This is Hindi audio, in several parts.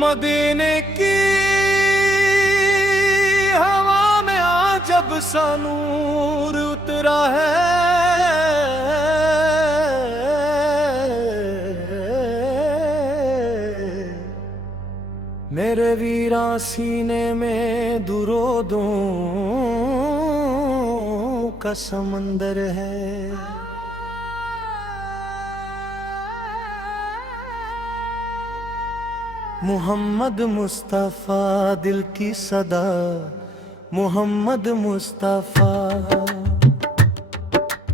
मदीने की हवा में जब सा नूर उतरा है, मेरे वीरा सीने में दुरूदों का समंदर है। मोहम्मद मुस्तफा दिल की सदा, मोहम्मद मुस्तफा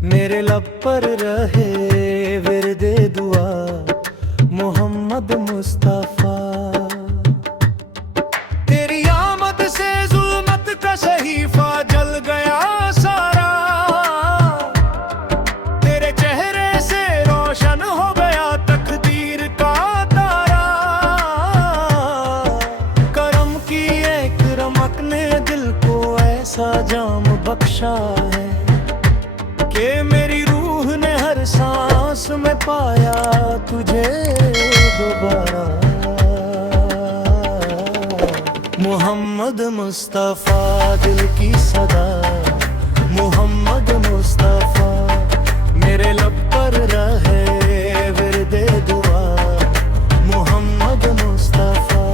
मेरे लब पर रहे विरदे दुआ, मोहम्मद मुस्तफा तेरी आमद से जुल्मत का सहीफा जल गया सारा, तेरे चेहरे से रोशन हो गया तकदीर का तारा। करम की एक रमक ने दिल को ऐसा जाम बख्शा है कि मेरी रूह ने हर सांस में पाया तुझे दोबारा। मोहम्मद मुस्तफा दिल की सदा, मोहम्मद मुस्तफा मेरे लब पर रहे विरदे दुआ, मोहम्मद मुस्तफा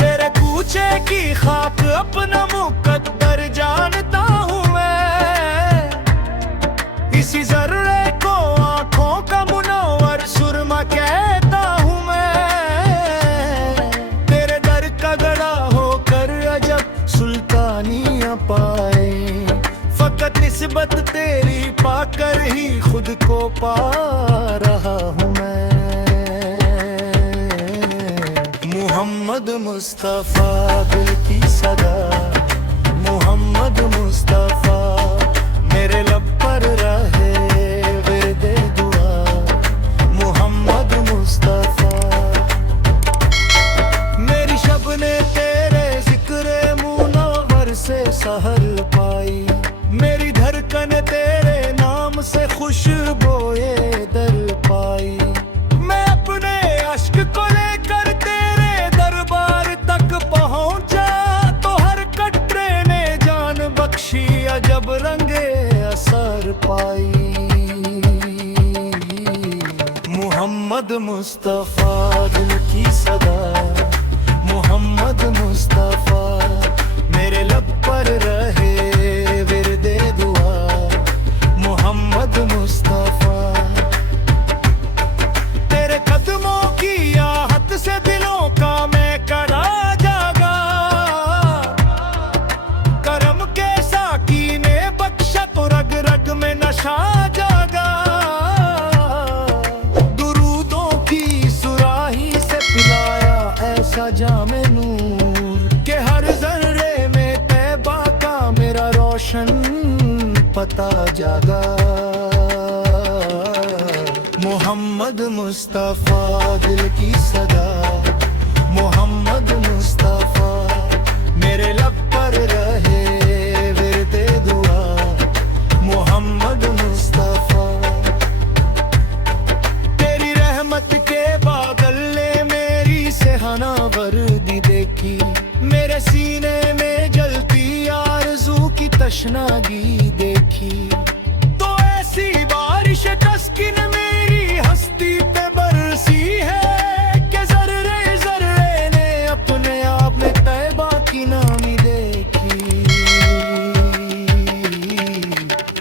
तेरे कूचे की खाक अपना मुकद्दर जानता हूँ मैं, इसी जर्रे को आंखों का मुनव्वर सुरमा कहता हूँ मैं। तेरे दर का गड़ा होकर अजब सुल्तानियाँ पाए, फकत निस्बत तेरी पाकर ही खुद को पा रहा हूँ मैं। मोहम्मद मुस्तफा दिल की सदा, मोहम्मद मुस्तफा मेरे लब पर रहे विरदे दुआ, मोहम्मद मुस्तफा मेरी शब ने तेरे जिक्रे मुनव्वर से सहर पाई, मेरी धड़कन तेरे नाम से खुशबोए दर पाई। मैं अपने अश्क को लेकर तेरे दरबार तक पहुंचा तो हर कटरे ने जान बख्शी अजब रंगे असर पाई। मोहम्मद मुस्तफा दिल की सदा, मोहम्मद मुस्तफा मेरे लब पर रहे विरदे दुआ, मोहम्मद मुस्तफा तेरे कदमों की आहट से दिलों का मैं कड़ा जागा, करम के साकी ने बख्शा तो रग रग में नशा जागा। दुरूदों की सुराही से पिलाया ऐसा जामे नूर के हर जर्रे में तैबा का मेरा रोशन पता जागा। मोहम्मद मुस्तफा दिल की सदा, मोहम्मद मुस्तफा मेरे लब पर रहे विरदे दुआ, मोहम्मद मुस्तफा तेरी रहमत के बादल ने मेरी सेहना वर्दी देखी, मेरे सीने में जलती आरज़ू की तशनागी देखी। तो ऐसी बारिश तस्किन मेरी हस्ती पे बरसी है कि जर्रे जर्रे ने अपने आप में तैबा की नामी देखी।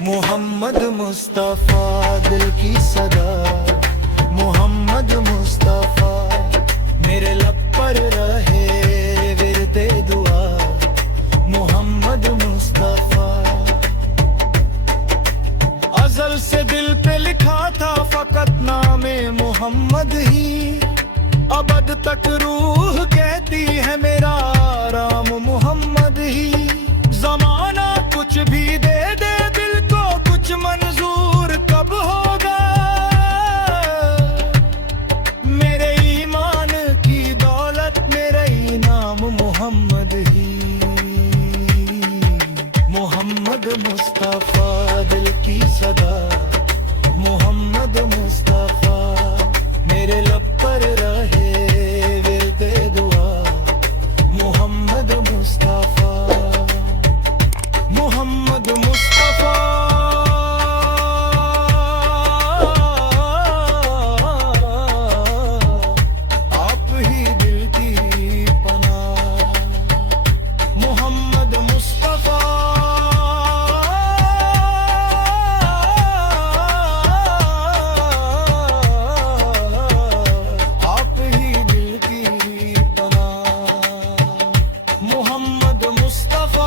मोहम्मद मुस्तफा दिल की सदा, मोहम्मद मुस्तफा मेरे लब पर रहे विरदे दुआ, मोहम्मद मुस्तफा अज़ल से दिल पे लिखा था फकत नामे मोहम्मद ही, अबद तक रूह कहती है मेरा राम मोहम्मद ही। ज़माना कुछ भी दे दे दिल को कुछ मंजूर कब होगा, मेरे ईमान की दौलत मेरा ही नाम मोहम्मद ही। मुस्तफा दिल की सदा मोहम्मद मुस्तफा मेरे लब पर रहे विरदे दुआ मोहम्मद मुस्तफा मोहम्मद मुस्तफा आप ही दिल की पनाह मोहम्मद मुस्तफा आप ही दिल की पनाह मोहम्मद मुस्तफा